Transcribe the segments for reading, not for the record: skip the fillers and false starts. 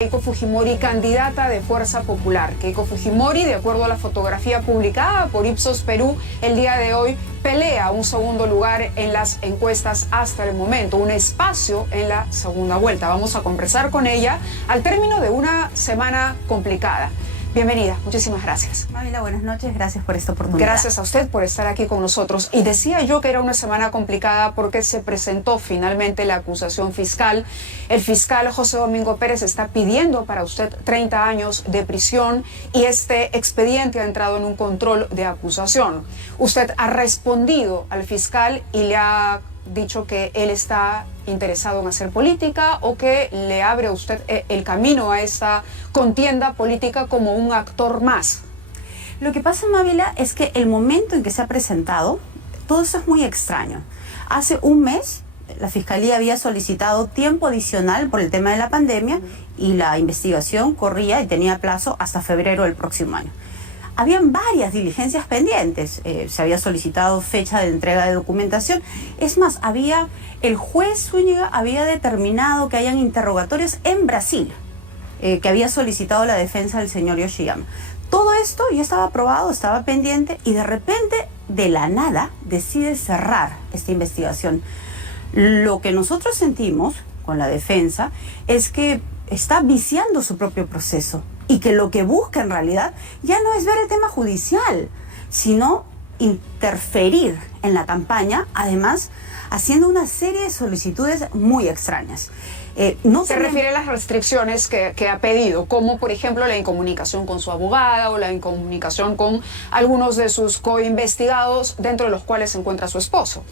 Keiko Fujimori, candidata de Fuerza Popular. Keiko Fujimori, de acuerdo a la fotografía publicada por Ipsos Perú el día de hoy, pelea un segundo lugar en las encuestas hasta el momento, un espacio en la segunda vuelta. Vamos a conversar con ella al término de una semana complicada. Bienvenida, muchísimas gracias. Mávila, buenas noches, gracias por esta oportunidad. Gracias a usted por estar aquí con nosotros. Y decía yo que era una semana complicada porque se presentó finalmente la acusación fiscal. El fiscal José Domingo Pérez está pidiendo para usted 30 años de prisión y este expediente ha entrado en un control de acusación. Usted ha respondido al fiscal y le ha dicho que él está interesado en hacer política o que le abre a usted el camino a esta contienda política como un actor más. Lo que pasa, Mávila, es que el momento en que se ha presentado, todo eso es muy extraño. Hace un mes la Fiscalía había solicitado tiempo adicional por el tema de la pandemia y la investigación corría y tenía plazo hasta febrero del próximo año. Habían varias diligencias pendientes, se había solicitado fecha de entrega de documentación. Es más, el juez Zúñiga había determinado que hayan interrogatorios en Brasil, que había solicitado la defensa del señor Yoshiyama. Todo esto ya estaba aprobado, estaba pendiente y de repente, de la nada, decide cerrar esta investigación. Lo que nosotros sentimos con la defensa es que está viciando su propio proceso y que lo que busca en realidad ya no es ver el tema judicial, sino interferir en la campaña, además haciendo una serie de solicitudes muy extrañas. Se refiere a las restricciones que ha pedido, como por ejemplo la incomunicación con su abogada o la incomunicación con algunos de sus coinvestigados, dentro de los cuales se encuentra su esposo.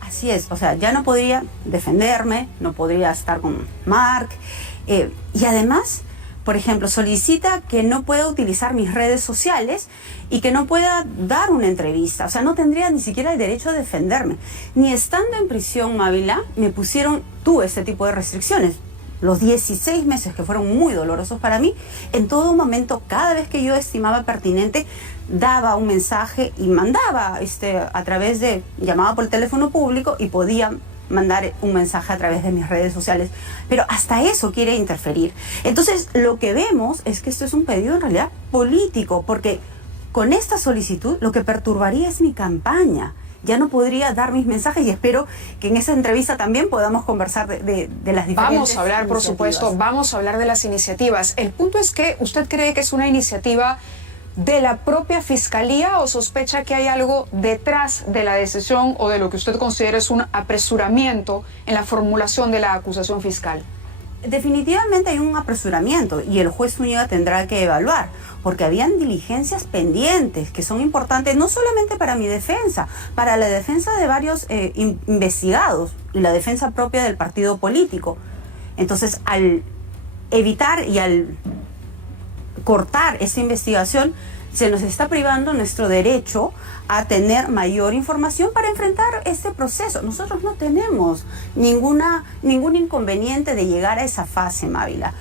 Así es, o sea, ya no podría defenderme, no podría estar con Mark, y además, por ejemplo, solicita que no pueda utilizar mis redes sociales y que no pueda dar una entrevista. O sea, no tendría ni siquiera el derecho a defenderme. Ni estando en prisión, Mávila, tuve este tipo de restricciones. Los 16 meses que fueron muy dolorosos para mí, en todo momento, cada vez que yo estimaba pertinente, daba un mensaje y mandaba a través de, llamaba por el teléfono público y podía mandar un mensaje a través de mis redes sociales, pero hasta eso quiere interferir. Entonces, lo que vemos es que esto es un pedido en realidad político, porque con esta solicitud lo que perturbaría es mi campaña. Ya no podría dar mis mensajes y espero que en esa entrevista también podamos conversar de las diferentes Vamos a hablar, por supuesto, vamos a hablar de las iniciativas. El punto es que usted cree que es una iniciativa de la propia Fiscalía o sospecha que hay algo detrás de la decisión o de lo que usted considera es un apresuramiento en la formulación de la acusación fiscal. Definitivamente hay un apresuramiento y el juez Zúñiga tendrá que evaluar, porque habían diligencias pendientes que son importantes no solamente para mi defensa, para la defensa de varios investigados y la defensa propia del partido político. Entonces, al evitar y al cortar esta investigación, se nos está privando nuestro derecho a tener mayor información para enfrentar este proceso. Nosotros no tenemos ningún inconveniente de llegar a esa fase, Mávila.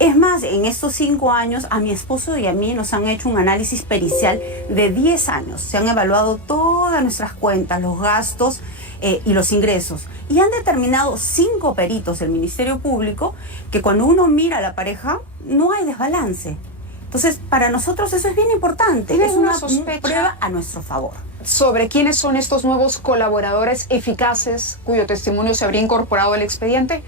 Es más, en estos 5 años, a mi esposo y a mí nos han hecho un análisis pericial de 10 años. Se han evaluado todas nuestras cuentas, los gastos y los ingresos. Y han determinado 5 peritos del Ministerio Público que cuando uno mira a la pareja, no hay desbalance. Entonces, para nosotros eso es bien importante, es una prueba a nuestro favor. ¿Sobre quiénes son estos nuevos colaboradores eficaces cuyo testimonio se habría incorporado al expediente?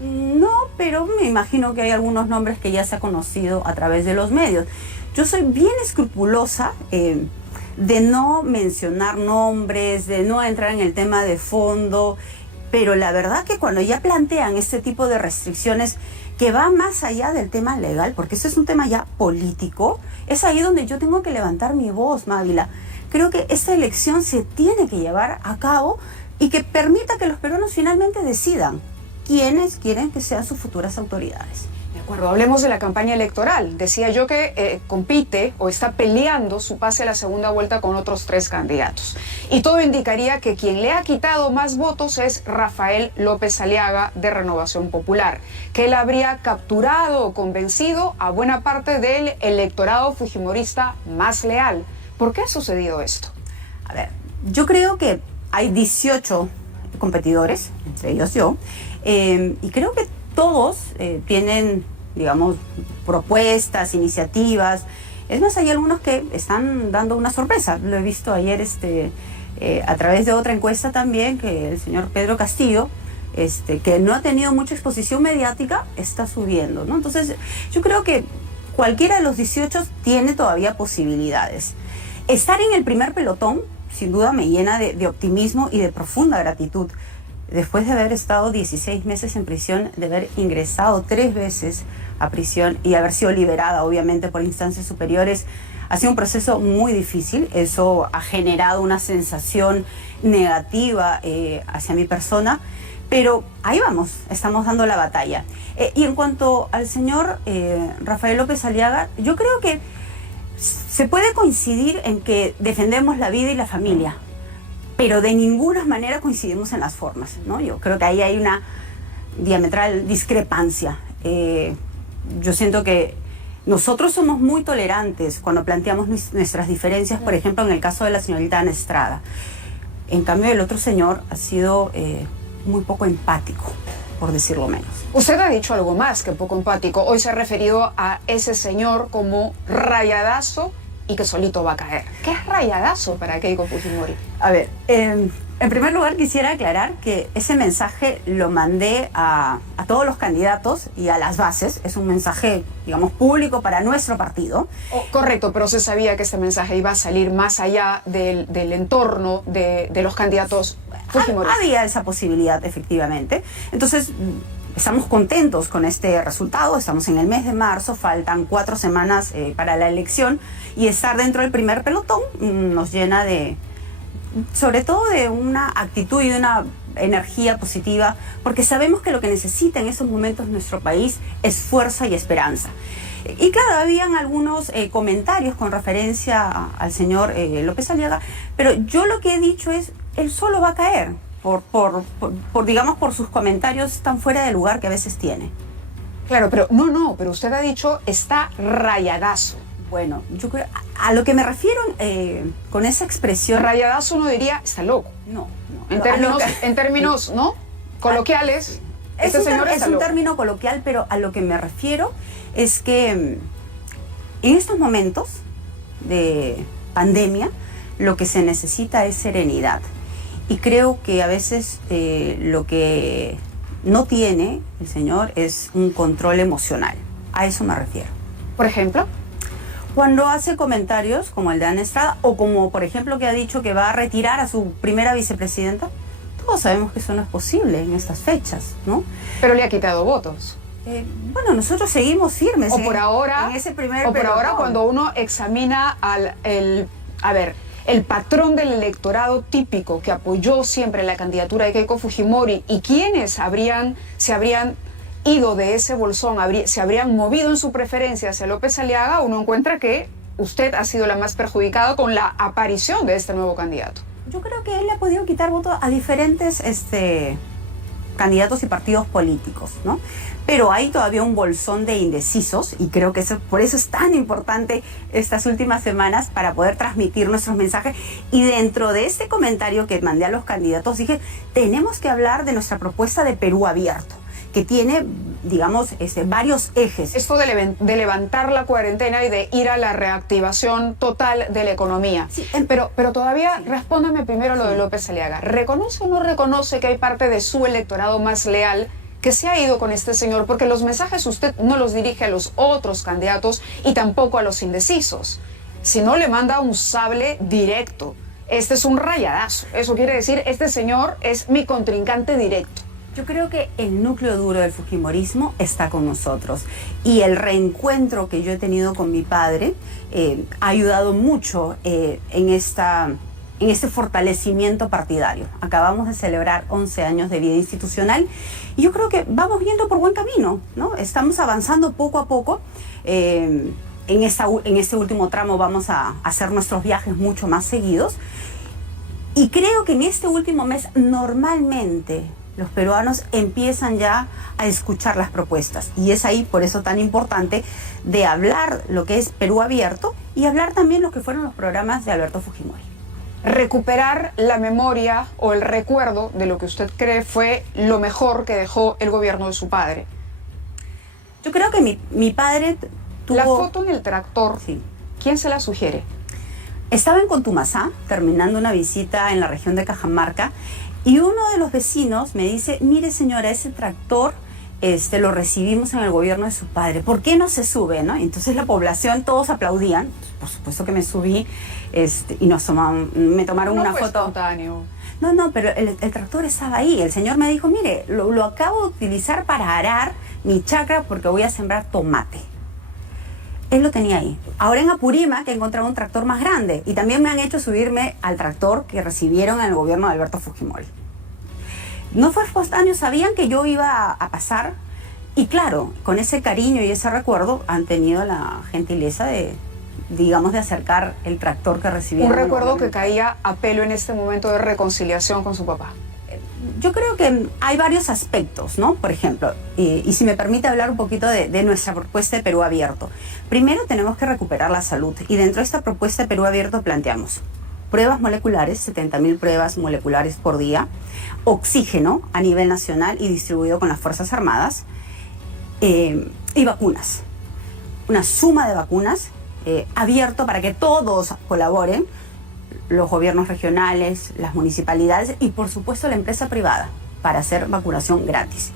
No, pero me imagino que hay algunos nombres que ya se ha conocido a través de los medios. Yo soy bien escrupulosa de no mencionar nombres, de no entrar en el tema de fondo, pero la verdad que cuando ya plantean este tipo de restricciones que va más allá del tema legal, porque eso es un tema ya político, es ahí donde yo tengo que levantar mi voz, Mávila. Creo que esta elección se tiene que llevar a cabo y que permita que los peruanos finalmente decidan quiénes quieren que sean sus futuras autoridades. De acuerdo, hablemos de la campaña electoral. Decía yo que compite o está peleando su pase a la segunda vuelta con otros 3 candidatos. Y todo indicaría que quien le ha quitado más votos es Rafael López Aliaga de Renovación Popular, que él habría capturado o convencido a buena parte del electorado fujimorista más leal. ¿Por qué ha sucedido esto? A ver, yo creo que hay 18 competidores, entre ellos yo, y creo que todos tienen digamos, propuestas, iniciativas. Es más, hay algunos que están dando una sorpresa. Lo he visto ayer a través de otra encuesta también, que el señor Pedro Castillo, que no ha tenido mucha exposición mediática, está subiendo, ¿no? Entonces, yo creo que cualquiera de los 18 tiene todavía posibilidades. Estar en el primer pelotón, sin duda, me llena de optimismo y de profunda gratitud. Después de haber estado 16 meses en prisión, de haber ingresado 3 veces a prisión y haber sido liberada, obviamente, por instancias superiores, ha sido un proceso muy difícil. Eso ha generado una sensación negativa hacia mi persona, pero ahí vamos, estamos dando la batalla. Y en cuanto al señor Rafael López Aliaga, yo creo que se puede coincidir en que defendemos la vida y la familia, pero de ninguna manera coincidimos en las formas, ¿no? Yo creo que ahí hay una diametral discrepancia. Yo siento que nosotros somos muy tolerantes cuando planteamos nuestras diferencias, por ejemplo, en el caso de la señorita Ana Estrada. En cambio, el otro señor ha sido muy poco empático, por decirlo menos. Usted ha dicho algo más que poco empático. Hoy se ha referido a ese señor como rayadazo y que solito va a caer. ¿Qué es rayadazo para Keiko Fujimori? A ver, en primer lugar quisiera aclarar que ese mensaje lo mandé a todos los candidatos y a las bases. Es un mensaje, digamos, público para nuestro partido. Correcto, pero se sabía que este mensaje iba a salir más allá del entorno de los candidatos Fujimori. Había esa posibilidad, efectivamente. Entonces, estamos contentos con este resultado. Estamos en el mes de marzo, faltan 4 semanas para la elección, y estar dentro del primer pelotón nos llena sobre todo de una actitud y de una energía positiva, porque sabemos que lo que necesita en estos momentos nuestro país es fuerza y esperanza. Y claro, habían algunos comentarios con referencia al señor López Aliaga, pero yo lo que he dicho es, él solo va a caer digamos, por sus comentarios tan fuera de lugar que a veces tiene. Claro, pero pero usted ha dicho está rayadazo. Bueno, yo creo, a lo que me refiero con esa expresión... Rayadazo uno diría, está loco. No. En términos, ¿no? Coloquiales. Es un término coloquial, pero a lo que me refiero es que en estos momentos de pandemia lo que se necesita es serenidad. Y creo que a veces lo que no tiene el señor es un control emocional. A eso me refiero. Por ejemplo, cuando hace comentarios como el de Ana Estrada, o como por ejemplo que ha dicho que va a retirar a su primera vicepresidenta, todos sabemos que eso no es posible en estas fechas, ¿no? Pero le ha quitado votos. Bueno, nosotros seguimos firmes en ese primer pelotón. Por ahora, cuando uno examina el patrón del electorado típico que apoyó siempre la candidatura de Keiko Fujimori y quienes se habrían ido de ese bolsón, se habrían movido en su preferencia hacia López Aliaga, uno encuentra que usted ha sido la más perjudicada con la aparición de este nuevo candidato. Yo creo que él le ha podido quitar votos a diferentes candidatos y partidos políticos, ¿no? Pero hay todavía un bolsón de indecisos, y creo que por eso es tan importante estas últimas semanas para poder transmitir nuestros mensajes. Y dentro de este comentario que mandé a los candidatos dije, tenemos que hablar de nuestra propuesta de Perú abierto, que tiene, digamos, varios ejes. Esto de levantar la cuarentena y de ir a la reactivación total de la economía. Sí, pero todavía, sí. Respóndame primero lo de López Aliaga. ¿Reconoce o no reconoce que hay parte de su electorado más leal que se ha ido con este señor? Porque los mensajes usted no los dirige a los otros candidatos y tampoco a los indecisos, sino le manda un sable directo. Este es un rayadazo. Eso quiere decir, este señor es mi contrincante directo. Yo creo que el núcleo duro del fujimorismo está con nosotros, y el reencuentro que yo he tenido con mi padre ha ayudado mucho en este fortalecimiento partidario. Acabamos de celebrar 11 años de vida institucional y yo creo que vamos viendo por buen camino, ¿no? Estamos avanzando poco a poco. En este último tramo vamos a hacer nuestros viajes mucho más seguidos, y creo que en este último mes normalmente los peruanos empiezan ya a escuchar las propuestas, y es ahí por eso tan importante de hablar lo que es Perú abierto y hablar también lo que fueron los programas de Alberto Fujimori. Recuperar la memoria o el recuerdo de lo que usted cree fue lo mejor que dejó el gobierno de su padre. Yo creo que mi padre tuvo... La foto en el tractor, Sí. ¿quién se la sugiere? Estaba en Contumasá, terminando una visita en la región de Cajamarca, y uno de los vecinos me dice, mire señora, ese tractor lo recibimos en el gobierno de su padre, ¿por qué no se sube? ¿No? Entonces la población, todos aplaudían, por supuesto que me subí y me tomaron No una fue foto. espontáneo. No, pero el tractor estaba ahí. El señor me dijo, mire, lo acabo de utilizar para arar mi chacra porque voy a sembrar tomate. Él lo tenía ahí. Ahora en Apurímac he encontrado un tractor más grande y también me han hecho subirme al tractor que recibieron en el gobierno de Alberto Fujimori. No fue espontáneo, sabían que yo iba a pasar y claro, con ese cariño y ese recuerdo han tenido la gentileza de acercar el tractor que recibieron. Un recuerdo que caía a pelo en este momento de reconciliación con su papá. Yo creo que hay varios aspectos, ¿no? Por ejemplo, y si me permite hablar un poquito de nuestra propuesta de Perú Abierto. Primero tenemos que recuperar la salud y dentro de esta propuesta de Perú Abierto planteamos pruebas moleculares, 70.000 pruebas moleculares por día, oxígeno a nivel nacional y distribuido con las Fuerzas Armadas y vacunas. Una suma de vacunas abierto para que todos colaboren, los gobiernos regionales, las municipalidades y por supuesto la empresa privada para hacer vacunación gratis.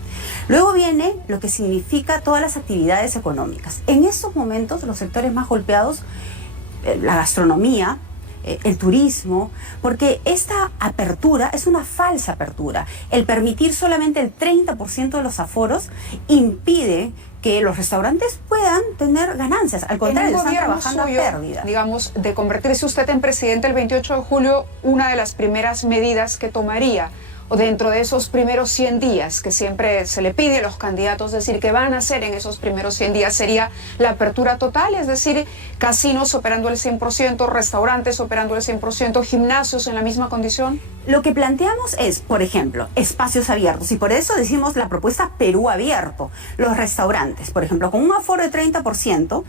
Luego viene lo que significa todas las actividades económicas. En estos momentos los sectores más golpeados, la gastronomía, el turismo, porque esta apertura es una falsa apertura. El permitir solamente el 30% de los aforos impide que los restaurantes puedan tener ganancias. Al contrario, están trabajando a pérdida. Digamos, de convertirse usted en presidente el 28 de julio, una de las primeras medidas que tomaría, o dentro de esos primeros 100 días que siempre se le pide a los candidatos decir que van a hacer en esos primeros 100 días, sería la apertura total, es decir, casinos operando el 100%, restaurantes operando el 100%, gimnasios en la misma condición. Lo que planteamos es, por ejemplo, espacios abiertos y por eso decimos la propuesta Perú Abierto. Los restaurantes, por ejemplo, con un aforo de 30%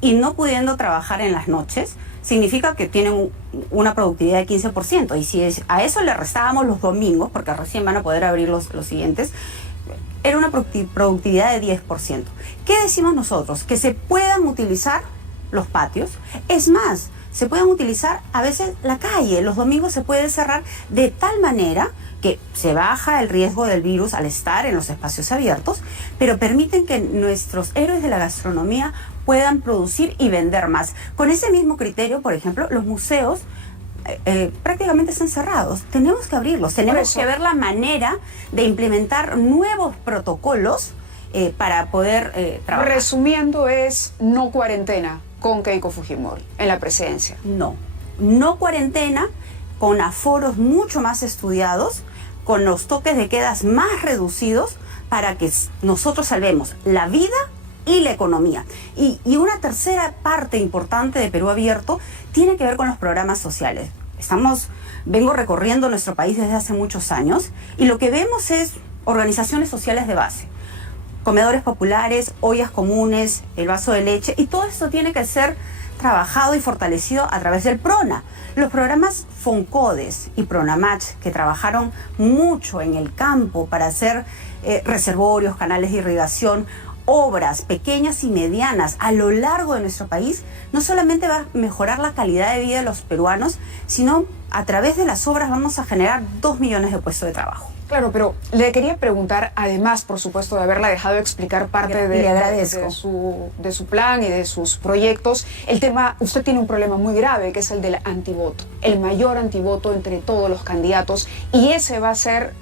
y no pudiendo trabajar en las noches, significa que tienen una productividad de 15%. Y si a eso le restábamos los domingos, porque recién van a poder abrir los siguientes, era una productividad de 10%. ¿Qué decimos nosotros? Que se puedan utilizar los patios. Es más, se pueden utilizar a veces la calle. Los domingos se puede cerrar de tal manera que se baja el riesgo del virus al estar en los espacios abiertos, pero permiten que nuestros héroes de la gastronomía puedan producir y vender más. Con ese mismo criterio, por ejemplo, los museos prácticamente están cerrados. Tenemos que abrirlos, tenemos que ver la manera de implementar nuevos protocolos para poder trabajar. Resumiendo, es no cuarentena con Keiko Fujimori en la presidencia. No cuarentena, con aforos mucho más estudiados, con los toques de quedas más reducidos para que nosotros salvemos la vida y la economía. Y una tercera parte importante de Perú Abierto tiene que ver con los programas sociales. Vengo recorriendo nuestro país desde hace muchos años y lo que vemos es organizaciones sociales de base, comedores populares, ollas comunes, el vaso de leche, y todo esto tiene que ser trabajado y fortalecido a través del PRONA. Los programas FONCODES y PRONAMACH, que trabajaron mucho en el campo para hacer reservorios, canales de irrigación, obras pequeñas y medianas a lo largo de nuestro país, no solamente va a mejorar la calidad de vida de los peruanos, sino a través de las obras vamos a generar 2 millones de puestos de trabajo. Claro, pero le quería preguntar, además, por supuesto, de haberla dejado explicar parte de su plan y de sus proyectos, el tema, usted tiene un problema muy grave, que es el del antivoto, el mayor antivoto entre todos los candidatos, y esa va a ser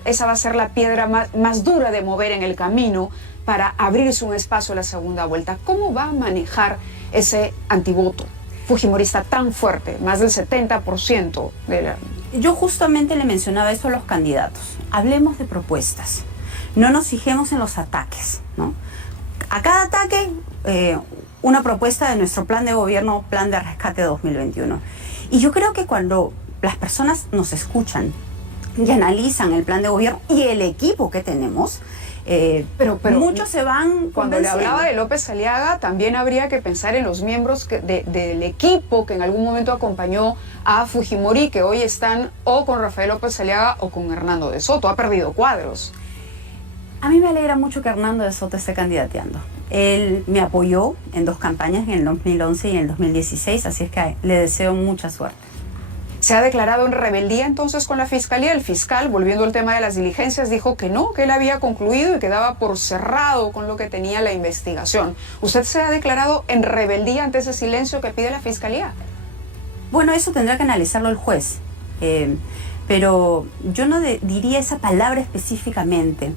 la piedra más dura de mover en el camino para abrirse un espacio a la segunda vuelta. ¿Cómo va a manejar ese antivoto fujimorista tan fuerte, más del 70% de la... Yo justamente le mencionaba eso a los candidatos. Hablemos de propuestas. No nos fijemos en los ataques, ¿no? A cada ataque, una propuesta de nuestro plan de gobierno, Plan de Rescate 2021. Y yo creo que cuando las personas nos escuchan y analizan el plan de gobierno y el equipo que tenemos, pero muchos se van cuando le hablaba de López Aliaga, también habría que pensar en los miembros del equipo que en algún momento acompañó a Fujimori, que hoy están o con Rafael López Aliaga o con Hernando de Soto. Ha perdido cuadros. A mí me alegra mucho que Hernando de Soto esté candidateando. Él me apoyó en 2 campañas, en el 2011 y en el 2016, así es que le deseo mucha suerte. ¿Se ha declarado en rebeldía entonces con la Fiscalía? El fiscal, volviendo al tema de las diligencias, dijo que no, que él había concluido y que daba por cerrado con lo que tenía la investigación. ¿Usted se ha declarado en rebeldía ante ese silencio que pide la Fiscalía? Bueno, eso tendrá que analizarlo el juez, pero yo no diría esa palabra específicamente.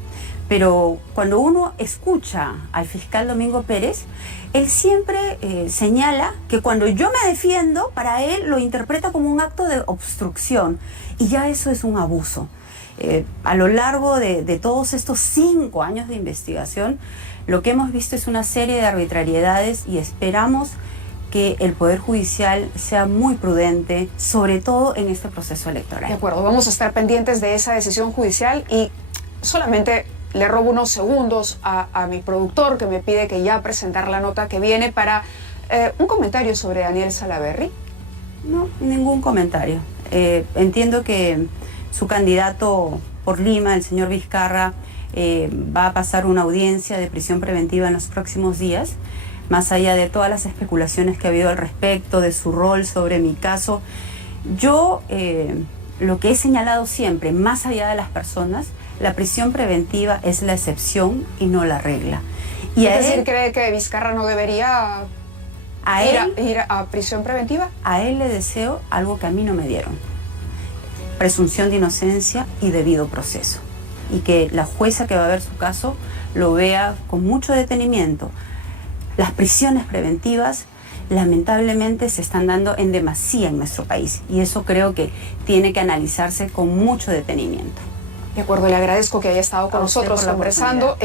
Pero cuando uno escucha al fiscal Domingo Pérez, él siempre señala que cuando yo me defiendo, para él lo interpreta como un acto de obstrucción. Y ya eso es un abuso. A lo largo de todos estos 5 años de investigación, lo que hemos visto es una serie de arbitrariedades y esperamos que el Poder Judicial sea muy prudente, sobre todo en este proceso electoral. De acuerdo, vamos a estar pendientes de esa decisión judicial y solamente le robo unos segundos a mi productor que me pide que ya presentar la nota que viene para un comentario sobre Daniel Salaverry. No, ningún comentario. Entiendo que su candidato por Lima, el señor Vizcarra, va a pasar una audiencia de prisión preventiva en los próximos días, más allá de todas las especulaciones que ha habido al respecto, de su rol sobre mi caso. Yo lo que he señalado siempre, más allá de las personas, la prisión preventiva es la excepción y no la regla. Y ¿es decir, cree que Vizcarra no debería ir a prisión preventiva? A él le deseo algo que a mí no me dieron: presunción de inocencia y debido proceso. Y que la jueza que va a ver su caso lo vea con mucho detenimiento. Las prisiones preventivas lamentablemente se están dando en demasía en nuestro país y eso creo que tiene que analizarse con mucho detenimiento. De acuerdo, le agradezco que haya estado con nosotros conversando.